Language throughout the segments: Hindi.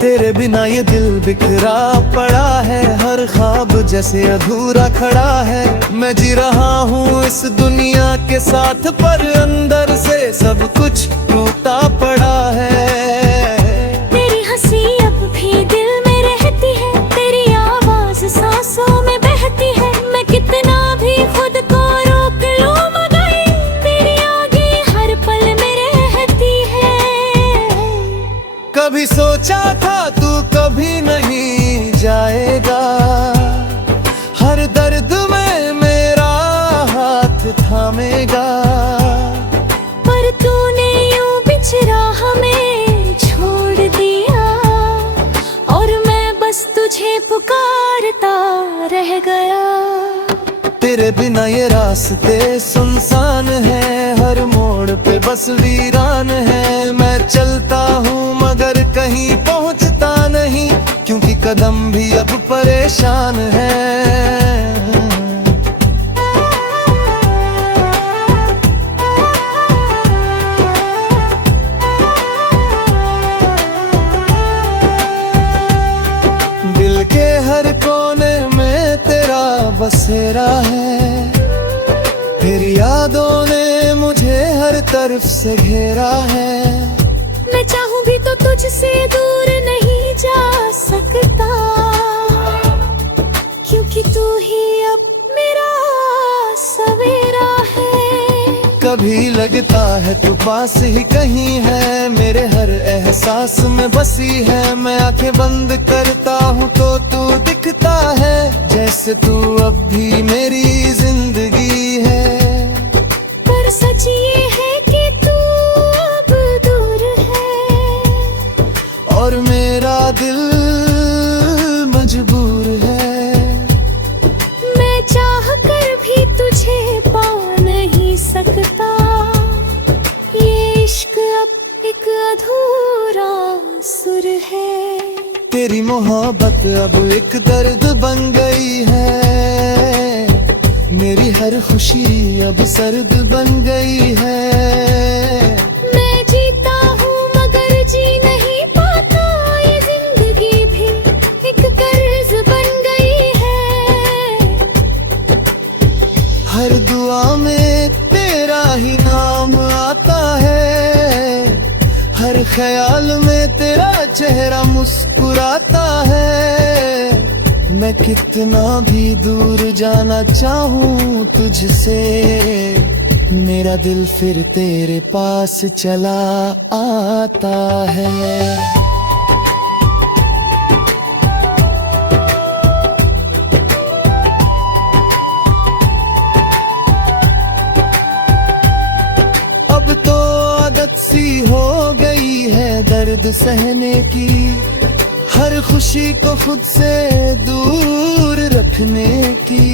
तेरे बिना ये दिल बिखरा पड़ा है, हर ख्वाब जैसे अधूरा खड़ा है। मैं जी रहा हूँ इस दुनिया के साथ, पर अंदर से सब कुछ टूटा पड़ा है। तेरी हंसी अब भी दिल में रहती है, तेरी आवाज सांसों में बहती है। मैं कितना भी खुद को रोक लूं मगर तेरी आगे हर पल में रहती है। कभी सोचा था तू कभी नहीं जाएगा, हर दर्द में मेरा हाथ थामेगा। पर तूने यूं बिछड़ा हमें छोड़ दिया, और मैं बस तुझे पुकारता रह गया। तेरे बिना ये रास्ते सुनसान है, हर मोड़ पे बस वीरान है। मैं चलता हूँ मगर कहीं पहुँचता नहीं, क्योंकि कदम भी अब परेशान है। दिल के हर कोने में तेरा बसेरा है, तेरी यादों ने मुझे हर तरफ से घेरा है। मैं चाहूं भी तो तुझसे दूर नहीं जा सकता, क्योंकि तू ही अब मेरा सवेरा है। कभी लगता है तू पास ही कहीं है, मेरे हर एहसास में बसी है। मैं आंखें बंद करता हूँ तो तू दिखता है, जैसे तू अब भी मेरी जिंदगी है। पर सच ये है कि तू अब दूर है, और मेरा दिल मजबूर है। मैं चाह कर भी तुझे पा नहीं सकता। ये इश्क अब एक अधूरा सुर है। तेरी मोहब्बत अब एक दर्द बन गई है, मेरी हर खुशी अब सर्द बन गई है। मैं जीता हूँ मगर जी नहीं पाता, ये जिंदगी भी एक कर्ज बन गई है। हर दुआ में तेरा ही नाम आता है, हर ख्याल में तेरा चेहरा मुस्कुराता है। मैं कितना भी दूर जाना चाहूँ तुझसे, मेरा दिल फिर तेरे पास चला आता है। अब तो आदत सी हो गई है दर्द सहने की, हर खुशी को खुद से दूर रखने की।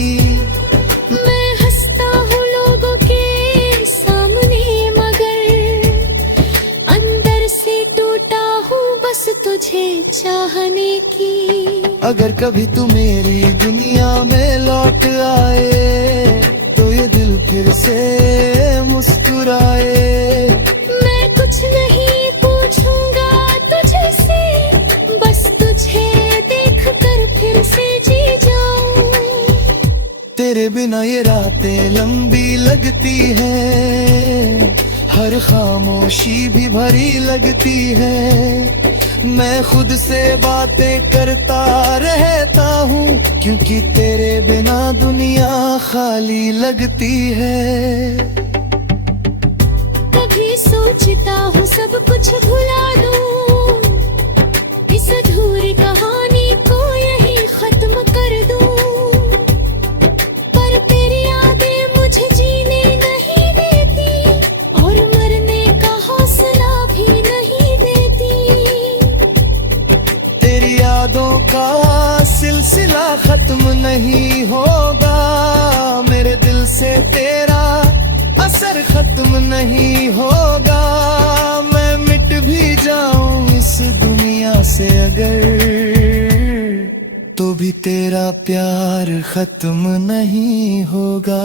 मैं हंसता हूँ लोगों के सामने मगर अंदर से टूटा हूँ बस तुझे चाहने की। अगर कभी तू मेरी दुनिया में लौट आए, तो ये दिल फिर से मुस्कुराए। मैं कुछ नहीं पूछूंगा तुझसे, बस तुझे देख कर फिर से जी जाऊं। तेरे बिना ये रातें लंबी लगती है, हर खामोशी भी भरी लगती है। मैं खुद से बातें करता रहता हूँ, क्योंकि तेरे बिना दुनिया खाली लगती है। कभी सोचता हूँ सब कुछ भुला दूं, इस अधूरी कहानी को यही खत्म कर दूं। पर तेरी यादें मुझे जीने नहीं देती, और मरने का हौसला भी नहीं देती। तेरी यादों का सिलसिला खत्म नहीं होगा, मेरे दिल से तेरा असर खत्म नहीं होगा। मैं मिट भी जाऊं इस दुनिया से अगर, तो भी तेरा प्यार खत्म नहीं होगा।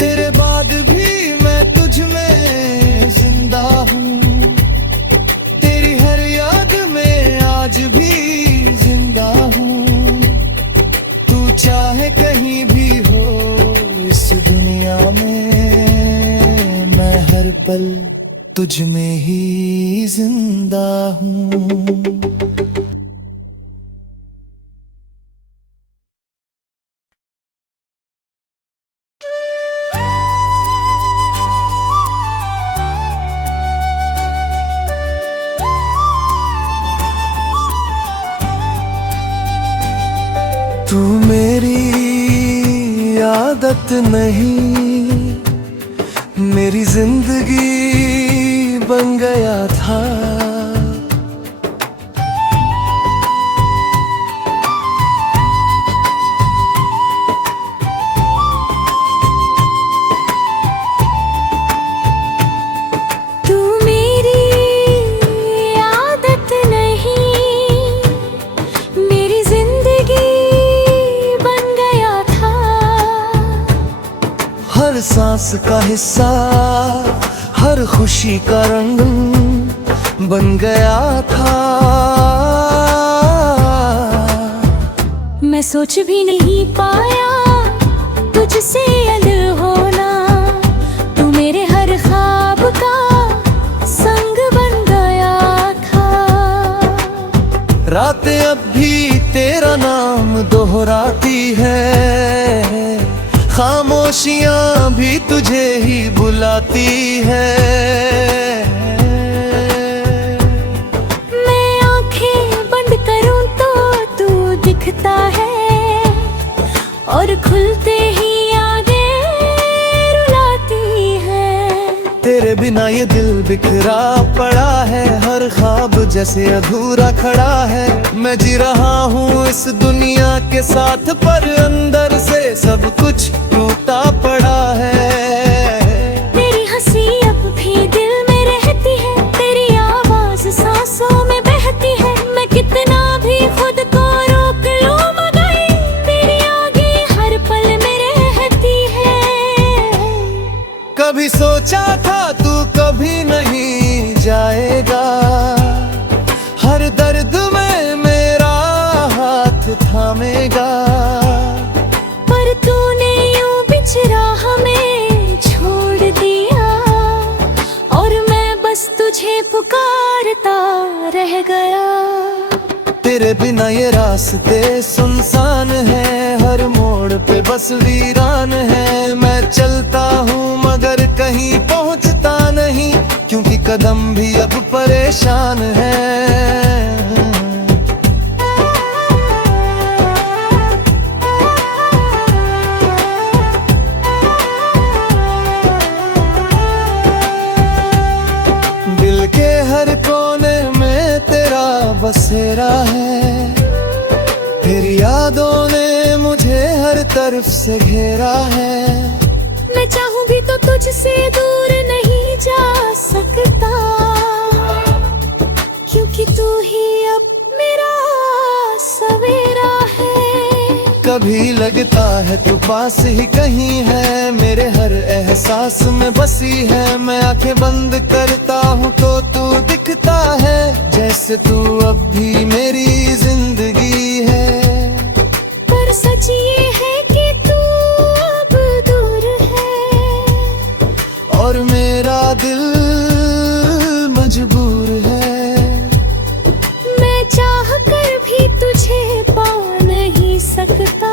तेरे बाद भी मैं तुझ में जिंदा हूँ, तेरी हर याद में तुझ में ही जिंदा हूँ। तू मेरी आदत नहीं, मेरी जिंदगी बन गया था। तू मेरी आदत नहीं, मेरी जिंदगी बन गया था। हर सांस का हिस्सा, हर खुशी का रंग बन गया था। मैं सोच भी नहीं पाया तुझसे अलग होना, तू मेरे हर ख्वाब का संग बन गया था। रातें अब भी तेरा नाम दोहराती है, खामोशियां भी तुझे ही बुलाती है। मैं आंखें बंद करूं तो तू दिखता है, और खुलते ही यादें रुलाती है। तेरे बिना ये दिल बिखरा पड़ा है, हर ख्वाब जैसे अधूरा खड़ा है। मैं जी रहा हूँ इस दुनिया के साथ, पर अंदर से सब कुछ टूटा पड़ा है। तेरी हंसी अब भी दिल में रहती है, तेरी आवाज सांसों में बहती है। मैं कितना भी खुद को रोक लूं मगर तेरी आगे हर पल में रहती है। कभी सोचा था तू कभी नहीं जाएगा, हर दर्द में मेरा हाथ थामेगा। पर तूने यूं बिछड़ा हमें छोड़ दिया, और मैं बस तुझे पुकारता रह गया। तेरे बिना ये रास्ते सुनसान है, हर मोड़ पे बस वीरान है। मैं चलता हूँ मगर कहीं पहुँचता नहीं, क्योंकि कदम भी अब परेशान है। दिल के हर कोने में तेरा बसेरा है, तेरी यादों ने मुझे हर तरफ से घेरा है। मैं चाहूं भी तो तुझसे दूर नहीं जा सकता, क्योंकि तू ही अब मेरा सवेरा है। कभी लगता है तू पास ही कहीं है, मेरे हर एहसास में बसी है। मैं आंखें बंद करता हूँ तो तू दिखता है, जैसे तू अब भी मेरी जिंदगी है। पर सच ये है कि तू अब दूर है, और मेरा दिल मजबूर है। मैं चाह कर भी तुझे पा नहीं सकता।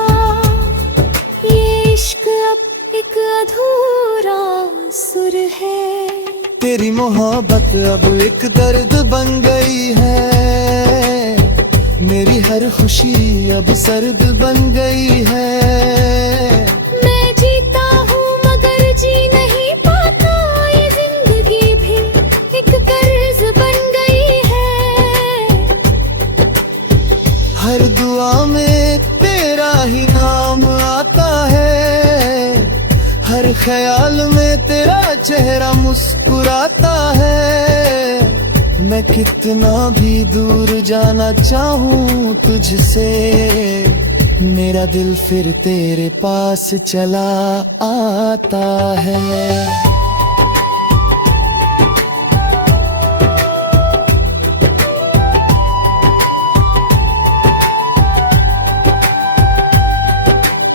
ये इश्क अब एक अधूरा सुर है। तेरी मोहब्बत अब एक दर्द बन गई है, मेरी हर खुशी अब सर्द बन गई है। मैं जीता हूँ मगर जी नहीं पाता, ये जिंदगी भी एक कर्ज बन गई है। हर दुआ में तेरा ही नाम आता है, हर ख्याल में तेरा चेहरा मुस्कुराता है। मैं कितना भी दूर जाना चाहूँ तुझसे, मेरा दिल फिर तेरे पास चला आता है।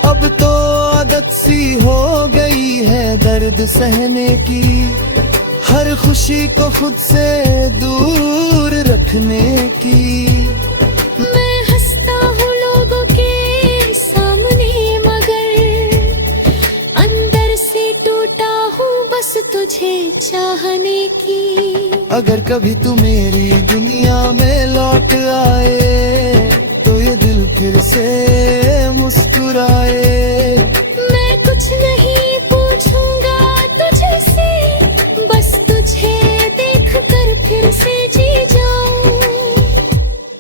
अब तो आदत सी हो गई है दर्द सहने की, हर हर खुशी को खुद से दूर रखने की। मैं हंसता हूँ लोगों के सामने मगर अंदर से टूटा हूँ बस तुझे चाहने की। अगर कभी तू मेरी दुनिया में लौट आए तो ये दिल फिर से मुस्कुराए। मैं कुछ नहीं पूछूंगा तुझसे, बस तुझे देख कर फिर से जी जाऊं।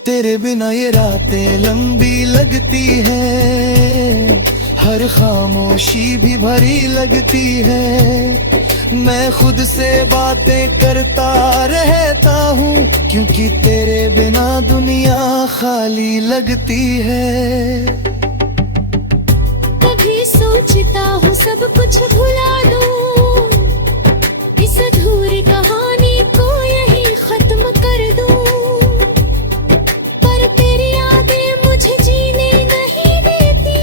तेरे बिना ये रातें लंबी लगती है, हर खामोशी भी भरी लगती है। मैं खुद से बातें करता रहता हूँ क्योंकि तेरे बिना दुनिया खाली लगती है। कभी सोचता हूँ सब कुछ भुला दूं, इस अधूरी कहानी को यही खत्म कर दूं। पर तेरी यादें मुझे जीने नहीं देती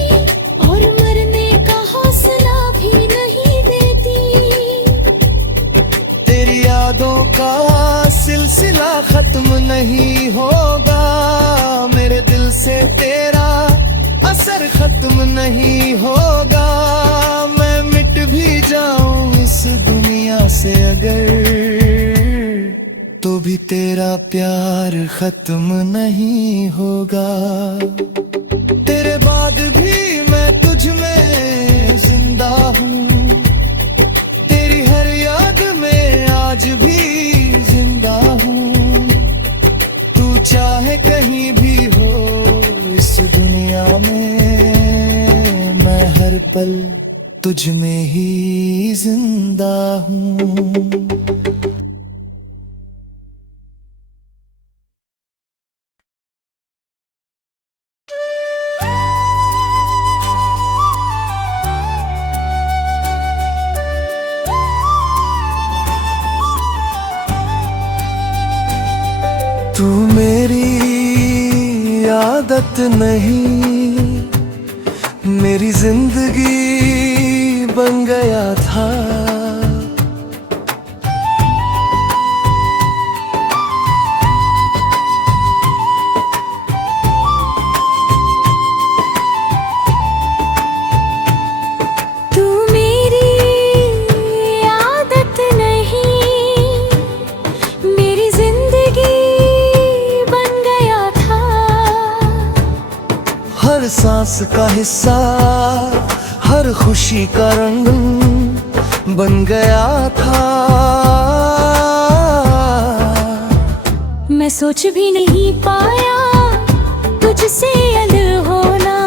और मरने का हौसला भी नहीं देती। तेरी यादों का सिलसिला खत्म नहीं होगा, मेरे दिल से तेरा असर खत्म नहीं होगा। मैं मिट भी जाऊं इस दुनिया से अगर, तो भी तेरा प्यार खत्म नहीं होगा। तेरे बाद भी मैं तुझ में जिंदा हूँ, तेरी हर याद में आज भी जिंदा हूँ। तू चाहे कहीं भी हो इस दुनिया में, मैं हर पल तुझ में ही जिंदा हूँ। तू मेरी आदत नहीं, मेरी जिंदगी बन गया था। तू मेरी आदत नहीं, मेरी जिंदगी बन गया था। हर सांस का हिस्सा, हर खुशी का रंग बन गया था। मैं सोच भी नहीं पाया तुझसे अलग होना,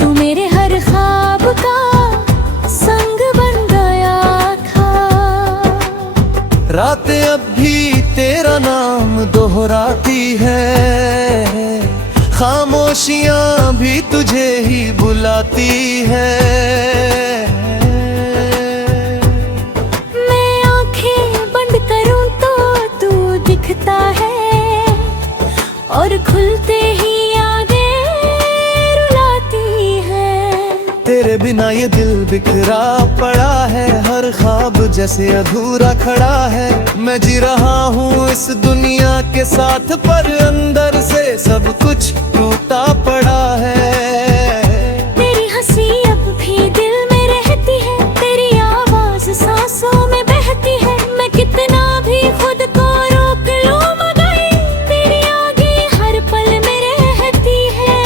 तू मेरे हर ख्वाब का संग बन गया था। रातें अब भी तेरा नाम दोहराती है, खामोशियां भी तुझे ही बुलाती है। मैं आंखें बंद करूं तो तू दिखता है और खुलते ही यादें रुलाती है। तेरे बिना ये दिल बिखरा पड़ा है, हर ख्वाब जैसे अधूरा खड़ा है। मैं जी रहा हूँ इस दुनिया के साथ पर अंदर से सब कुछ टूटा पड़ा है। तेरी हंसी अब भी दिल में रहती है, तेरी आवाज सांसों में बहती है। मैं कितना भी खुद को रोक लूं मगर तेरी आगे हर पल में रहती है।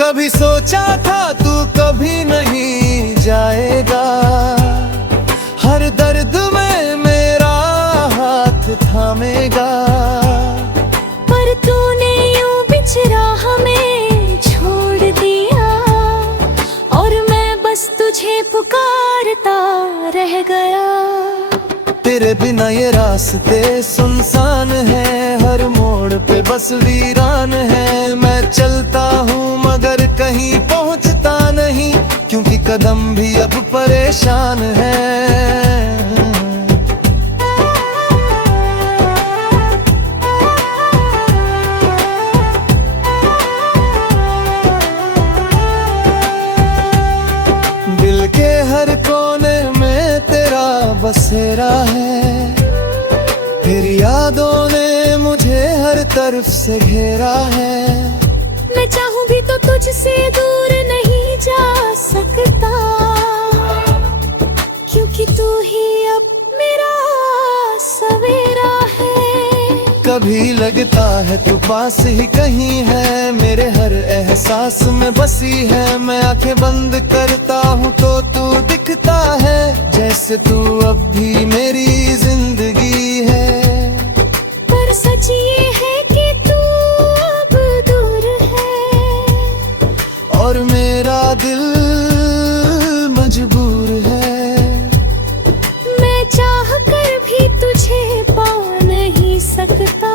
कभी सोचा था तू कभी नहीं जाएगा, हर दर्द में मेरा हाथ थामेगा। पर तूने यूं बिछड़ा हमें छोड़ दिया और मैं बस तुझे पुकारता रह गया। तेरे बिना ये रास्ते सुनसान है, हर मोड़ पे बस वीरान है। मैं चलता हूँ मगर कहीं पहुँचता नहीं क्योंकि कदम भी अब परेशान है। दिल के हर कोने में तेरा बसे अंधेरा है। तेरी यादों ने मुझे हर तरफ से घेरा है। मैं चाहूं भी तो तुझसे दूर नहीं जा सकता, क्योंकि तू ही अब मेरा सवेरा है। कभी लगता है तू पास ही कहीं है, मेरे हर एहसास में बसी है। मैं आंखें बंद करता हूँ तो तू दिखता है, जैसे तू अब भी मेरी जिंदगी है। पर सच ये है कि तू अब दूर है, और मेरा दिल मजबूर है। मैं चाह कर भी तुझे पा नहीं सकता।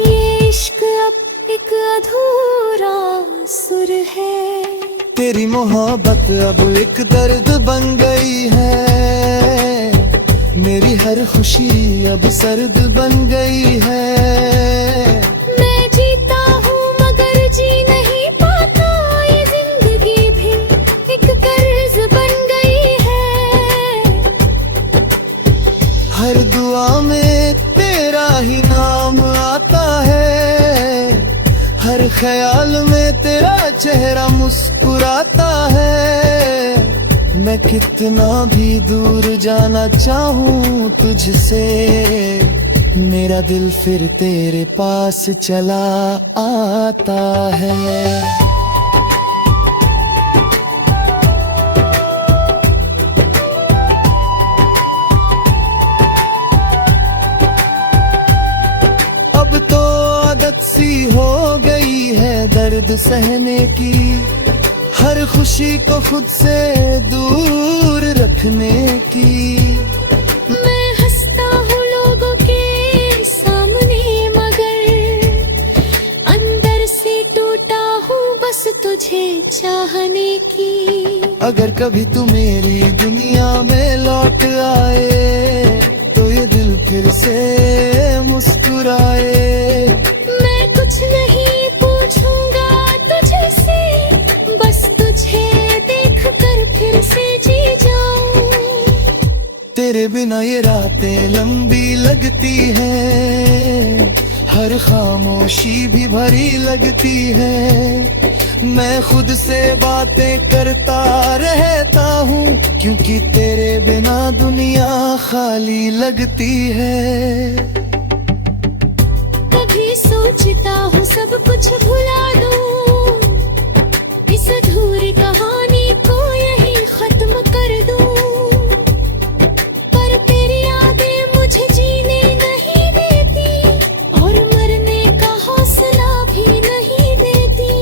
ये इश्क अब एक अधूरा सुर है। तेरी मोहब्बत अब एक दर्द बन गई है, मेरी हर खुशी अब सर्द बन गई है। मैं जीता हूँ मगर जी नहीं पाता, ये जिंदगी भी एक कर्ज बन गई है। हर दुआ में तेरा ही नाम आता है, हर ख्याल में तेरा चेहरा मुस्कुराता है। मैं कितना भी दूर जाना चाहूँ तुझसे, मेरा दिल फिर तेरे पास चला आता है। अब तो आदत सी हो गई है दर्द सहने की, हर खुशी को खुद से दूर रखने की। मैं हंसता हूँ लोगों के सामने, मगर अंदर से टूटा हूँ बस तुझे चाहने की। अगर कभी तू मेरी दुनिया में लौट आए, तो ये दिल फिर से मुस्कुराए। मैं कुछ नहीं पूछूंगा तुझसे, बस तुझे देख कर फिर से जी जाऊं। तेरे बिना ये रातें लंबी लगती हैं, हर खामोशी भी भरी लगती है। मैं खुद से बातें करता रहता हूँ, क्योंकि तेरे बिना दुनिया खाली लगती है। कभी सोचता हूँ सब कुछ भुला दूं, इस अधूरी कहानी को यही खत्म कर दूं। पर तेरी यादें मुझे जीने नहीं देती, और मरने का हौसला भी नहीं देती।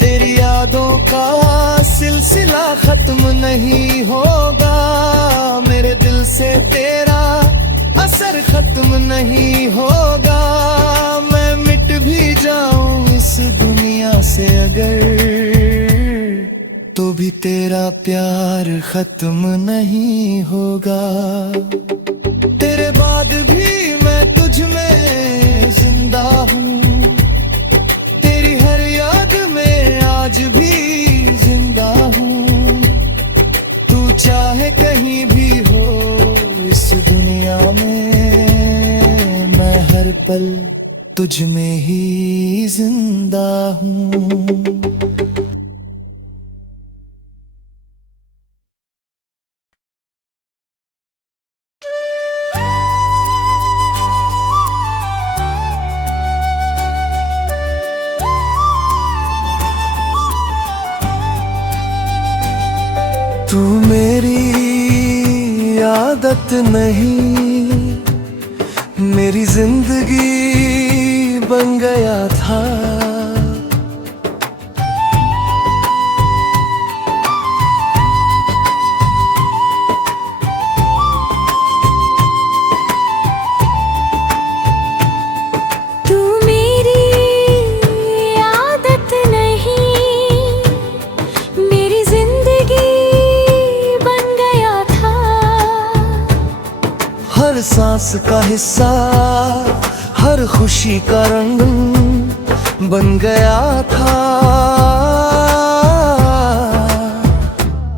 तेरी यादों का सिलसिला खत्म नहीं होगा, मेरे दिल से तेरा असर खत्म नहीं होगा। मैं मिट भी जाऊं इस दुनिया से अगर, तो भी तेरा प्यार खत्म नहीं होगा। तेरे बाद भी मैं तुझ में जिंदा हूँ, तेरी हर याद में आज भी जिंदा हूँ। तू चाहे कहीं भी हो इस दुनिया में, मैं हर पल तुझ में ही जिंदा हूँ। तू मेरी आदत नहीं, मेरी जिंदगी बन गया था। तू मेरी आदत नहीं, मेरी जिंदगी बन गया था। हर सांस का हिस्सा, हर खुशी का रंग बन गया था।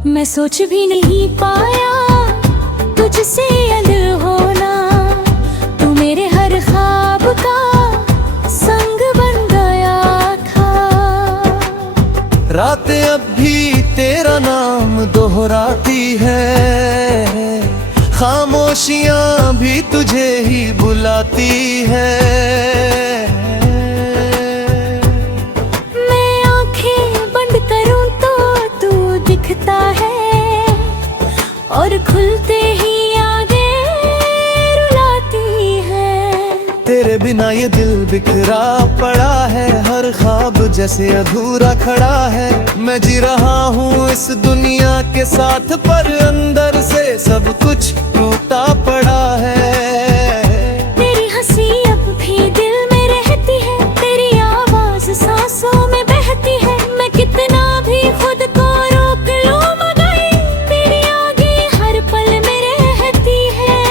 मैं सोच भी नहीं पाया से अलग होना, तू मेरे हर ख्वाब का संग बन गया था। रातें अब भी तेरा नाम दोहराती है, खामोशियां भी तुझे ही बुलाती है। मैं आंखें बंद करूं तो तू दिखता है, और खुलते ही यादें रुलाती है। तेरे बिना ये दिल बिखरा पड़ा है, हर ख्वाब जैसे अधूरा खड़ा है। मैं जी रहा हूँ इस दुनिया के साथ, पर अंदर से सब कुछ टूटा पड़ा है। तेरी हंसी अब भी दिल में रहती है, तेरी आवाज सांसों में बहती है। मैं कितना भी खुद को रोक लूं मगर तेरी आगे हर पल में रहती है।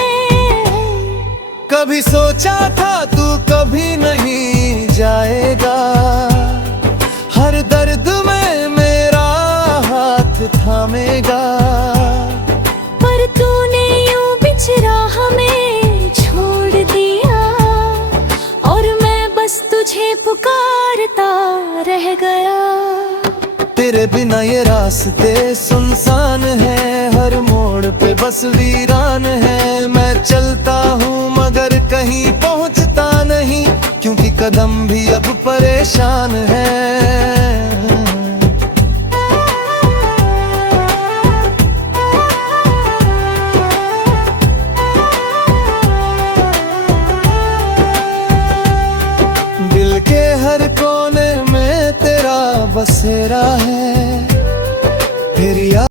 कभी सोचा था तू कभी नहीं जाएगा, हर दर्द में मेरा हाथ थामेगा। पर तूने यूं बिछड़ा हमें छोड़ दिया, और मैं बस तुझे पुकारता रह गया। तेरे बिना ये रास्ते सुनसान है, हर मोड़ पे बस वीरान है। मैं चलता हूँ मगर कहीं पहुँचता नहीं, क्योंकि कदम भी अब परेशान है। दिल के हर कोने में तेरा बसेरा है, फिर